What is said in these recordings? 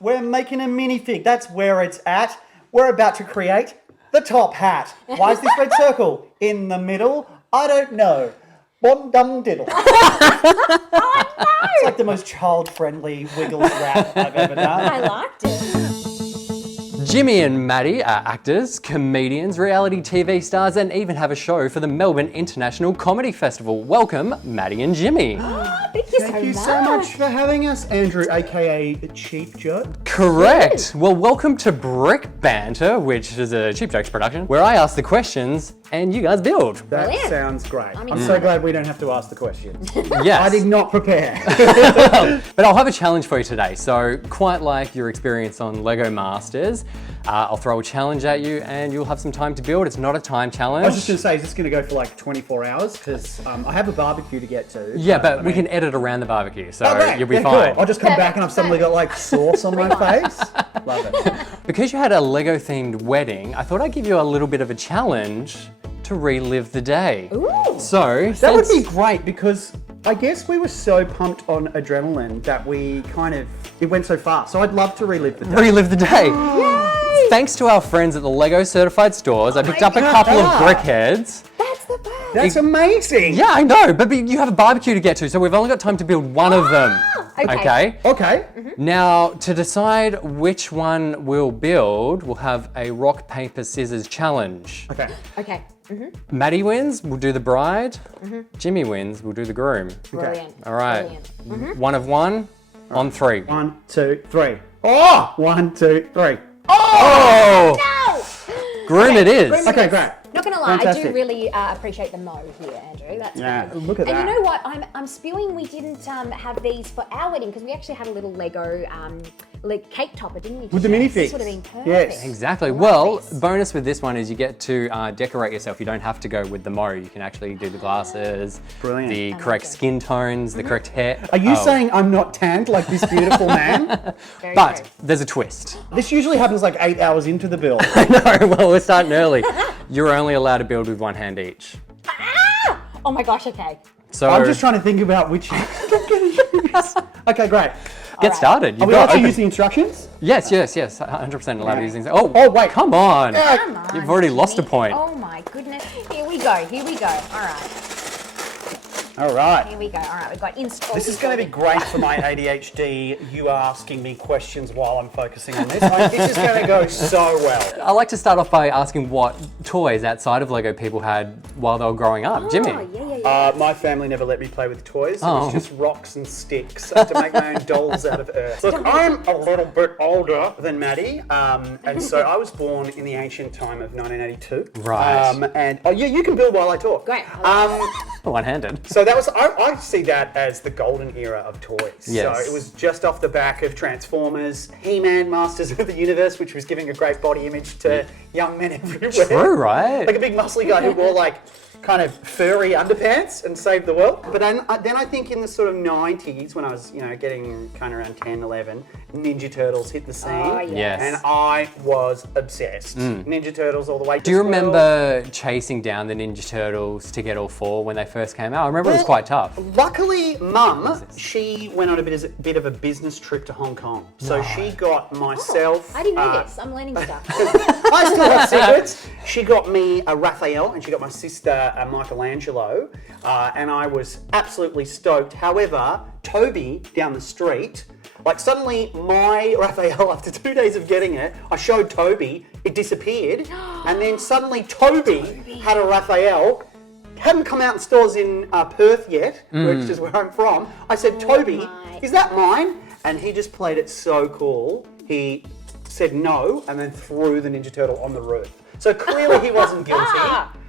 We're making a minifig. That's where it's at. We're about to create the top hat. Why is this red circle in the middle? I don't know. Bon dum diddle. Oh, no. It's like the most child-friendly Wiggles rap I've ever done. I liked it. Jimmy and Maddy are actors, comedians, reality TV stars, and even have a show for the Melbourne International Comedy Festival. Welcome, Maddy and Jimmy. Thank you so much for having us, Andrew, aka CheepJokes. Correct. Well, welcome to Brick Banter, which is a CheepJokes production, where I ask the questions and you guys build. That Brilliant. sounds great. I'm I'm so glad we don't have to ask the questions. Yes. I did not prepare. But I'll have a challenge for you today. So quite like your experience on Lego Masters, I'll throw a challenge at you and you'll have some time to build. It's not a time challenge. I was just going to say, is this going to go for like 24 hours? Because I have a barbecue to get to. Yeah, but we can edit around the barbecue, so great. you'll be Yeah, fine. Cool. I'll just come back and I've suddenly got like sauce on my face. Love it. Because you had a Lego themed wedding, I thought I'd give you a little bit of a challenge to relive the day. Ooh. So That would be great because I guess we were so pumped on adrenaline that it went so fast. So I'd love to relive the day. relive the day. Yay. Thanks to our friends at the Lego certified stores, I picked up a couple of brickheads. That's the best. That's amazing. Yeah, I know, but you have a barbecue to get to, so we've only got time to build one of them. Okay. Okay. Now, to decide which one we'll build, we'll have a rock, paper, scissors challenge. Okay. Okay. Maddy wins, we'll do the bride. Jimmy wins, we'll do the groom. Brilliant. All right. Brilliant. One of one, on three. 1, 2, 3. Oh! 1, 2, 3. Oh! No! Groom it is. Okay, great. Not gonna lie, I Fantastic. do really appreciate the mo here, Andrew. That's Yeah, great. look at and that. you know what? I'm spewing we didn't have these for our wedding because we actually had a little Lego like cake topper, didn't we? With the Jess? minifigs. This would have been perfect. Yes. Exactly. I love Well, this. bonus with this one is you get to decorate yourself. You don't have to go with the mo. You can actually do the glasses, Brilliant. the I correct like it. skin tones, the correct hair. Are you Oh, saying I'm not tanned like this beautiful man? Very But true. there's a twist. This usually happens like 8 hours into the build. No, well, we're starting early. You're only allowed to build with one hand each. Ah! Oh my gosh, okay. So I'm just trying to think about which I'm going to use. Okay, great. get started. Are You've we got allowed to open- use the instructions? Yes, 100% allowed to use things. Oh, Oh, wait. come on. Come on, You've already lost a Jimmy. point. Oh my goodness. Here we go. Here we go. All right. All right. Here we go. All right. We've got install. This is going to be great for my ADHD, you asking me questions while I'm focusing on this. This is going to go so well. I like to start off by asking what toys outside of Lego people had while they were growing up. Jimmy. Oh, yeah. My family never let me play with toys. It Oh. was just rocks and sticks. I had to make my own dolls out of earth. Look, I'm a little bit older than Maddy, and so I was born in the ancient time of 1982. Right. Yeah, you can build while I talk. Great. One-handed. So that was, I see that as the golden era of toys. Yes. So it was just off the back of Transformers, He-Man, Masters of the Universe, which was giving a great body image to young men everywhere. True, right? Like a big muscly guy who wore like kind of furry underpants and saved the world. But then I think in the sort of 90s, when I was, getting kind of around 10, 11, Ninja Turtles hit the scene. Oh, yeah. Yes. And I was obsessed. Ninja Turtles all the way. Do you remember chasing down the Ninja Turtles to get all four when they first came out? I remember it was quite tough. Luckily, Mum, she went on a bit of a business trip to Hong Kong. So she got myself... I didn't know this. I'm learning stuff. I still have secrets. She got me a Raphael and she got my sister a Michelangelo, and I was absolutely stoked. However, Toby down the street, like suddenly my Raphael, after 2 days of getting it, I showed Toby, it disappeared, and then suddenly Toby had a Raphael. Hadn't come out in stores in Perth yet, which is where I'm from. I said, Toby, my. is that mine? And he just played it so cool. He said no, and then threw the Ninja Turtle on the roof. So clearly he wasn't guilty.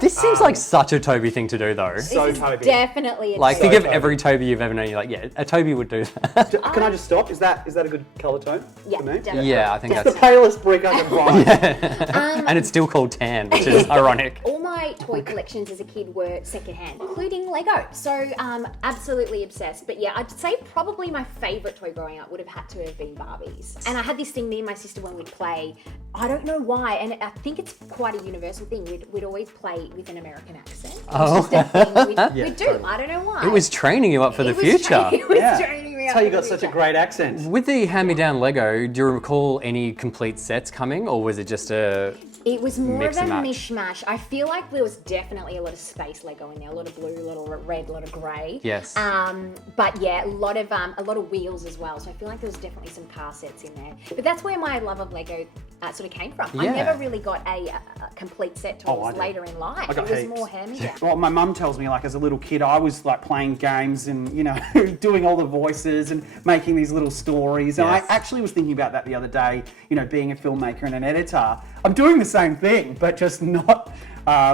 This seems like such a Toby thing to do, though. So This is Toby. definitely a Like, Toby. think of Toby. every Toby you've ever known. You're like, yeah, a Toby would do that. Can I just stop? Is that a good colour tone Yeah, for me? definitely. Yeah, I think The that's... palest brick I can find. And it's still called tan, which is ironic. All my toy collections as a kid were secondhand, including Lego. So absolutely obsessed. But yeah, I'd say probably my favourite toy growing up would have had to have been Barbies. And I had this thing, me and my sister, when we'd play, I don't know why, and I think it's quite a universal thing, we'd always play with an American accent. Oh. It's just a thing we'd do. I don't know why. It was training you up for the It was future. It was Yeah. training me me That's up. how you for got the such a future. great accent. With the hand-me-down Lego, do you recall any complete sets coming, or was it just a... It was more Mix of a and match. mishmash. I feel like there was definitely a lot of space Lego in there, a lot of blue, a lot of red, a lot of grey. Yes. But yeah, a lot of wheels as well. So I feel like there was definitely some car sets in there. But that's where my love of Lego sort of came from. I Yeah. never really got a complete set till I did. later in life. I got It was heaps. more hand-me-down. Well, my mum tells me, like, as a little kid, I was like playing games and, you know, doing all the voices and making these little stories. And Yes. I actually was thinking about that the other day, you know, being a filmmaker and an editor. I'm doing the same thing, but just not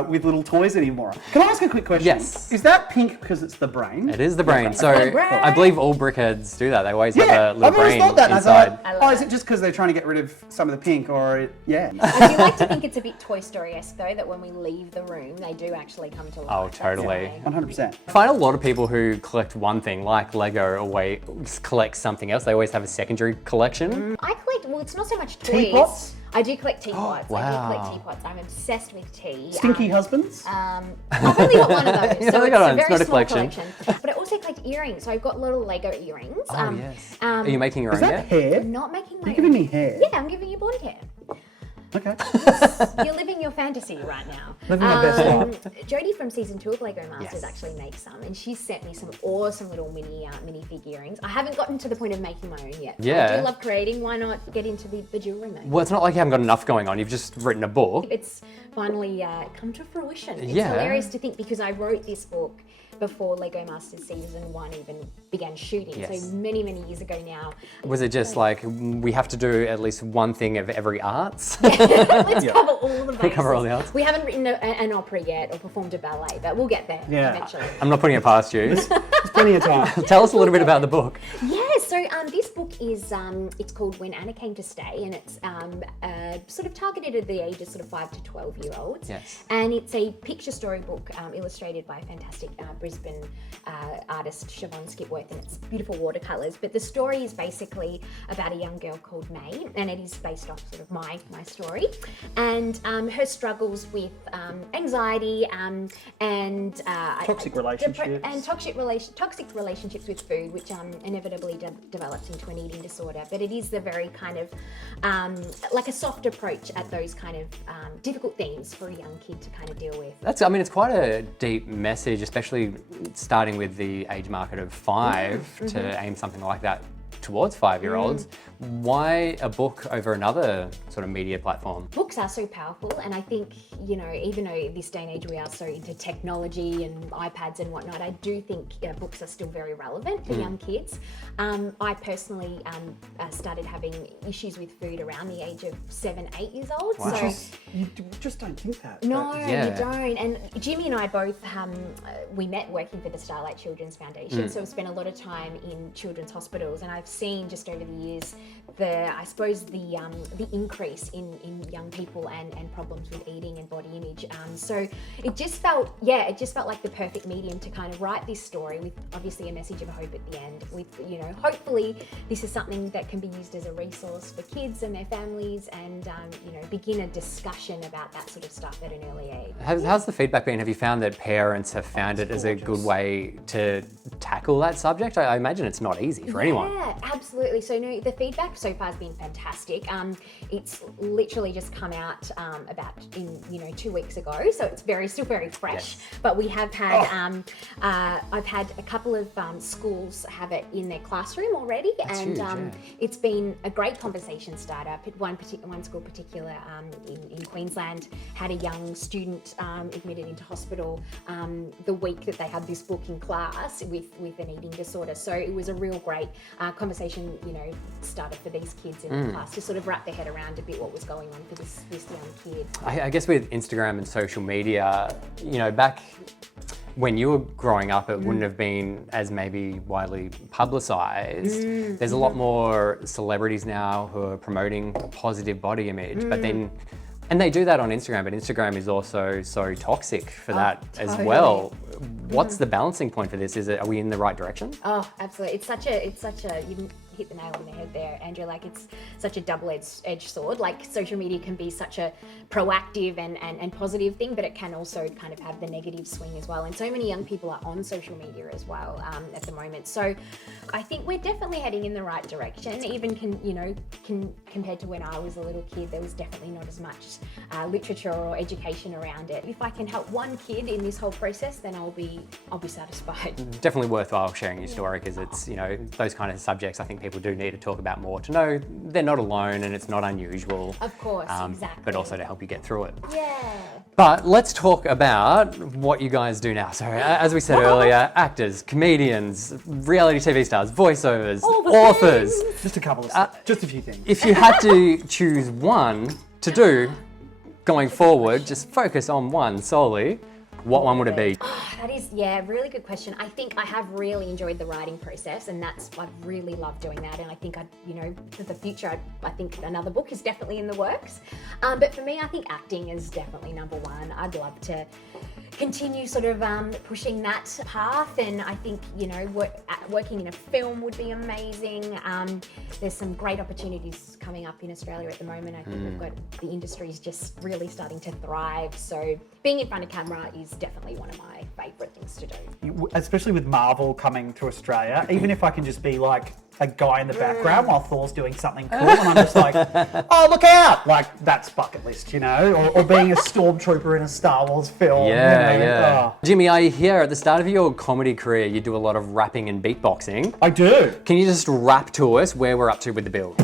with little toys anymore. Can I ask a quick question? Yes. Is that pink because it's the brain? It is the brain. So The brain. I believe all brickheads do that. They always Yeah, have a little I've always brain thought that. And I inside. thought, I love oh, is it. it just because they're trying to get rid of some of the pink, or yeah? I do like to think it's a bit Toy Story-esque though, that when we leave the room, they do actually come to life. Oh, That's totally. something. 100%. I find a lot of people who collect one thing, like Lego, always collect something else. They always have a secondary collection. I collect, well, it's not so much toys. Teapots? I do collect teapots. I wow. do collect teapots. I'm obsessed with tea. Stinky husbands? I've only got one of those, You've so only it's got a one, it's very not a small collection. But I also collect earrings. So I've got little Lego earrings. Oh, yes. Are you making your Is own that yet? hair? I'm not making my You're giving own. me hair? Yeah, I'm giving you blonde hair. Okay. You're living your fantasy right now. Living my best life. Jodie from season 2 of Lego Masters Yes. actually makes some, and she's sent me some awesome little minifig earrings. I haven't gotten to the point of making my own yet. Yeah. I do love creating. Why not get into the jewelry making? Well, it's not like you haven't got enough going on. You've just written a book. It's finally come to fruition. It's Yeah. hilarious to think because I wrote this book before Lego Masters season 1 even began shooting. Yes. So many, many years ago now. Was it just like, we have to do at least one thing of every arts? Let's cover all the bases. cover all the arts. We haven't written an opera yet or performed a ballet, but we'll get there Yeah. eventually. I'm not putting it past you. There's plenty of time. Tell us a little bit about the book. Yeah, so this book is it's called When Anna Came to Stay, and it's sort of targeted at the ages sort of 5 to 12-year-olds. Yes. And it's a picture storybook illustrated by a fantastic Brisbane artist Siobhan Skipworth, and it's beautiful watercolours. But the story is basically about a young girl called May, and it is based off sort of my story, and her struggles with anxiety and Toxic relationships. and toxic relationships with food, which inevitably develops into an eating disorder. But it is the very kind of like a soft approach at those kind of difficult themes for a young kid to kind of deal with. I mean, it's quite a deep message, especially starting with the age market of 5 to aim something like that towards 5-year-olds. Why a book over another sort of media platform? Books are so powerful, and I think, you know, even though this day and age we are so into technology and iPads and whatnot, I do think books are still very relevant for young kids. I personally started having issues with food around the age of 7, 8 years old. Wow. So You just don't think that. no, Yeah. you don't. And Jimmy and I both, we met working for the Starlight Children's Foundation, so we've spent a lot of time in children's hospitals, and I've seen just over the years the increase in young people and problems with eating and body image. So it just felt like the perfect medium to kind of write this story with obviously a message of hope at the end. With, you know, hopefully this is something that can be used as a resource for kids and their families, and you know, begin a discussion about that sort of stuff at an early age. How's the feedback been? Have you found that parents have found it as a good way to tackle that subject? I imagine it's not easy for anyone. Yeah, absolutely. So no, the feedback so far has been fantastic. It's literally just come out about 2 weeks ago, so it's still very fresh. Yes. But we have had I've had a couple of schools have it in their classroom already, That's and huge, yeah. it's been a great conversation starter. One school particular in Queensland had a young student admitted into hospital the week that they had this book in class with an eating disorder. So it was a real great conversation, you know, starter for these kids in the class to sort of wrap their head around a bit what was going on for this young kid. I guess with Instagram and social media, you know, back when you were growing up, it wouldn't have been as maybe widely publicised. There's a lot more celebrities now who are promoting positive body image, but then, and they do that on Instagram, but Instagram is also so toxic for that as totally. well. What's the balancing point for this? Are we in the right direction? Oh, absolutely. It's such a you hit the nail on the head there, Andrew. Like, it's such a double-edged sword. Like, social media can be such a proactive and positive thing, but it can also kind of have the negative swing as well. And so many young people are on social media as well at the moment. So I think we're definitely heading in the right direction. Even compared to when I was a little kid, there was definitely not as much literature or education around it. If I can help one kid in this whole process, then I'll be satisfied. Definitely worthwhile sharing your story, because it's, those kind of subjects I think people do need to talk about more, to know they're not alone and it's not unusual. Of course, exactly. But also to help you get through it. Yeah. But let's talk about what you guys do now. So as we said earlier, actors, comedians, reality TV stars, voiceovers, authors. Just a couple of just a few things. If you had to choose one to do going forward, just focus on one solely, what one would it be? That is, yeah, really good question. I think I have really enjoyed the writing process, and I've really loved doing that. And I think for the future, I think another book is definitely in the works. But for me, I think acting is definitely number one. I'd love to continue sort of pushing that path, and I think working in a film would be amazing. There's some great opportunities coming up in Australia at the moment. I think we've got the industry's just really starting to thrive, so being in front of camera is definitely one of my favourite things to do. Especially with Marvel coming to Australia, even if I can just be like a guy in the background while Thor's doing something cool, and I'm just like, oh, look out! Like, that's bucket list, or being a stormtrooper in a Star Wars film. Yeah. Jimmy, I hear at the start of your comedy career, you do a lot of rapping and beatboxing. I do. Can you just rap to us where we're up to with the build?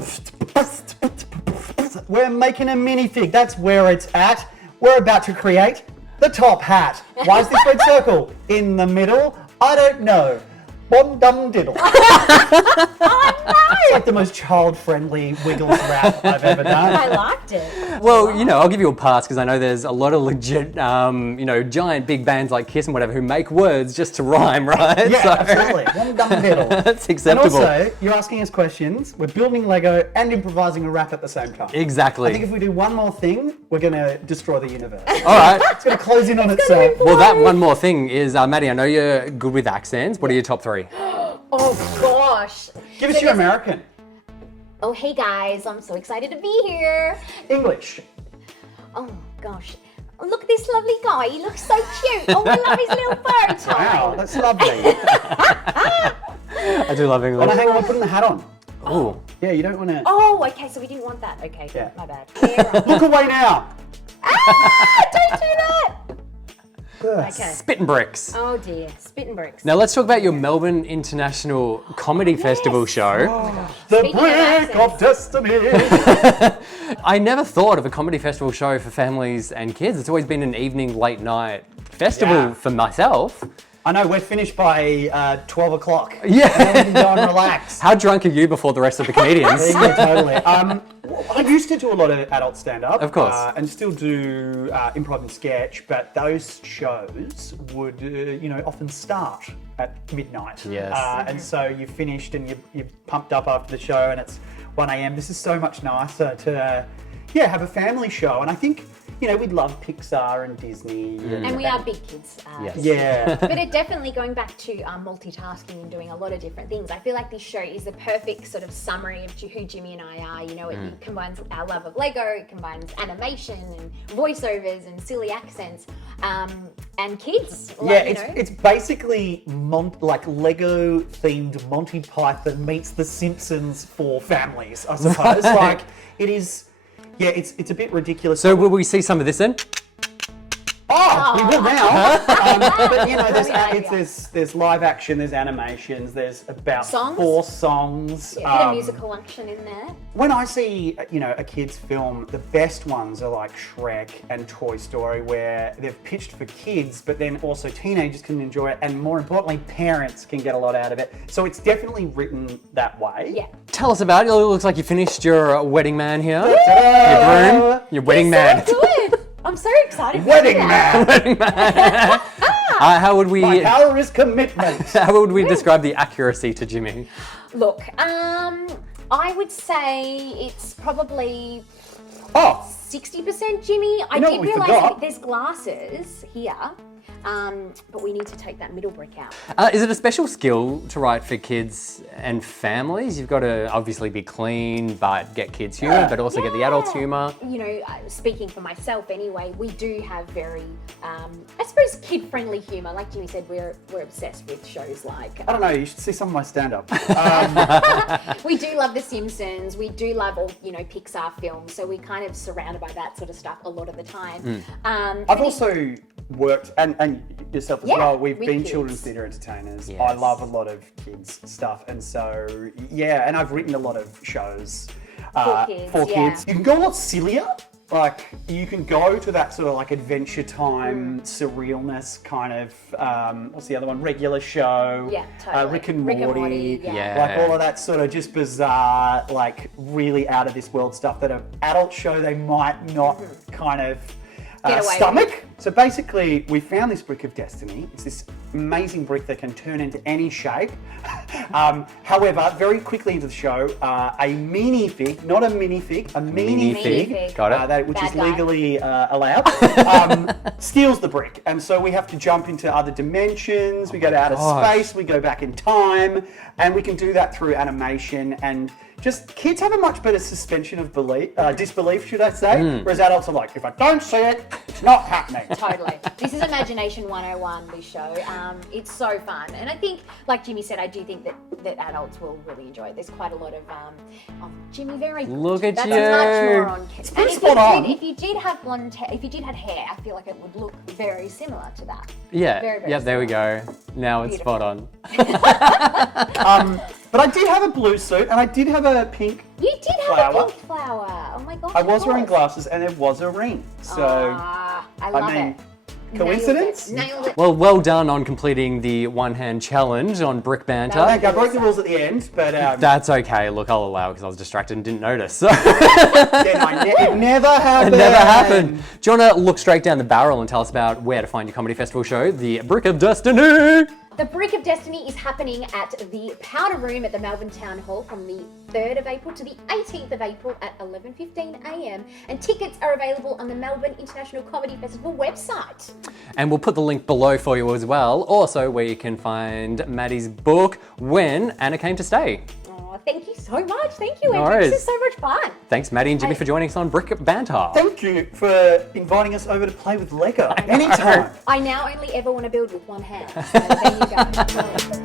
We're making a minifig. That's where it's at. We're about to create the top hat. Why is this red circle in the middle? I don't know. Bon dum diddle. It's like the most child-friendly Wiggles rap I've ever done. I liked it. Well, I'll give you a pass, because I know there's a lot of legit, giant big bands like Kiss and whatever who make words just to rhyme, right? Yeah, absolutely. Bon dum diddle. That's acceptable. And also, you're asking us questions, we're building Lego and improvising a rap at the same time. Exactly. I think if we do one more thing, we're going to destroy the universe. All right. It's going to close in on itself. Well, that one more thing is, Maddy, I know you're good with accents. What are your top three? Oh gosh. Give us your American. Oh, hey guys, I'm so excited to be here. English. Oh gosh. Oh, look at this lovely guy. He looks so cute. Oh, I love his little bow tie. Wow, that's lovely. I do love English. Oh, hang on, we're putting the hat on. Oh. Yeah, you don't want to... Oh, okay, so we didn't want that. Okay, Yeah. my bad. Look away now. Don't do that. Okay. Spittin' bricks. Oh dear, spitting bricks. Now let's talk about your Melbourne International Comedy Festival show. The Speaking of break of accents. destiny. I never thought of a comedy festival show for families and kids. It's always been an evening, late night festival for myself. I know, we're finished by 12 o'clock. Yeah. Now we can go and relax. How drunk are you before the rest of the comedians? Yeah, totally. I used to do a lot of adult stand-up. Of course. And still do improv and sketch, but those shows would, often start at midnight. Yes. And so you finished and you're pumped up after the show and it's 1 a.m. This is so much nicer to, have a family show. And I think, we'd love Pixar and Disney. And we are big kids. Yes. Yeah. But it definitely, going back to multitasking and doing a lot of different things, I feel like this show is the perfect sort of summary of who Jimmy and I are. It combines our love of Lego, it combines animation and voiceovers and silly accents, and kids. It's basically Lego themed Monty Python meets The Simpsons for families, I suppose. Right. It is. Yeah, it's a bit ridiculous. So will we see some of this then? Oh, we will now. But there's live action, there's animations, there's about Songs? 4 songs. Yeah, a bit of musical action in there. When I see, a kid's film, the best ones are like Shrek and Toy Story, where they've pitched for kids, but then also teenagers can enjoy it, and more importantly, parents can get a lot out of it. So it's definitely written that way. Yeah. Tell us about it. It looks like you finished your wedding man here. Ta-da! Your groom. Your wedding man. So good. I'm so excited. Wedding man. Wedding man. How would we? My power is commitment. How would we describe the accuracy to Jimmy? Look, I would say it's probably Oh, 60% Jimmy. I know did what we realise forgot? there's glasses here. but we need to take that middle brick out. Is it a special skill to write for kids and families? You've got to obviously be clean, but get kids humour, but also get the adults humour. You know, speaking for myself anyway, we do have very, I suppose, kid-friendly humour. Like Jimmy said, we're obsessed with shows like... I don't know, you should see some of my stand-up. We do love The Simpsons. We do love all, you know, Pixar films. So we're kind of surrounded by that sort of stuff a lot of the time. I've also worked, and yourself as well, we've with been kids. children's theatre entertainers. Yes. I love a lot of kids stuff, and so, yeah, and I've written a lot of shows For kids, You can go a lot sillier. Like, you can go to that sort of like Adventure Time, surrealness kind of, what's the other one? Regular Show. Yeah, totally. Rick and Morty. Yeah. Like all of that sort of just bizarre, like really out of this world stuff that an adult show they might not kind of Get away stomach. with. So basically, we found this brick of destiny. It's this amazing brick that can turn into any shape. However, very quickly into the show, a minifig, not a minifig, a minifig, Minifig. Got it. which Bad is guy. legally allowed, steals the brick. And so we have to jump into other dimensions, we go to outer gosh. space, we go back in time, and we can do that through animation. And just kids have a much better suspension of disbelief, should I say, whereas adults are like, if I don't see it, it's not happening. Totally. This is Imagination 101, this show. It's so fun. And I think, like Jimmy said, I do think that adults will really enjoy it. There's quite a lot of, oh, Jimmy, very good. Look at That's you. much more on kids. pretty spot on. If you did have blonde hair, if you did have hair, I feel like it would look very similar to that. Yeah, Very, very yep, there we go. Now it's Beautiful. spot on. But I did have a blue suit, and I did have a pink. You did have Flower. a pink flower. Oh my gosh. I was of wearing course. glasses, and there was a ring. So, I love mean, it. coincidence? Nailed it. Well done on completing the one-hand challenge on Brick Banter. No. I think I broke the rules at the end, but That's okay. Look, I'll allow it because I was distracted and didn't notice. So then it never it happened. never happened. Do you want to look straight down the barrel and tell us about where to find your comedy festival show, The Brick of Destiny? The Brick of Destiny is happening at the Powder Room at the Melbourne Town Hall from the 3rd of April to the 18th of April at 11:15 a.m. And tickets are available on the Melbourne International Comedy Festival website. And we'll put the link below for you as well. Also, where you can find Maddy's book, When Anna Came to Stay. Oh, thank you so much. Thank you, No Andrew. This worries. is so much fun. Thanks, Maddy and Jimmy, for joining us on Brick Banter. Thank you for inviting us over to play with Lego. Anytime. I now only ever want to build with one hand. So there you go.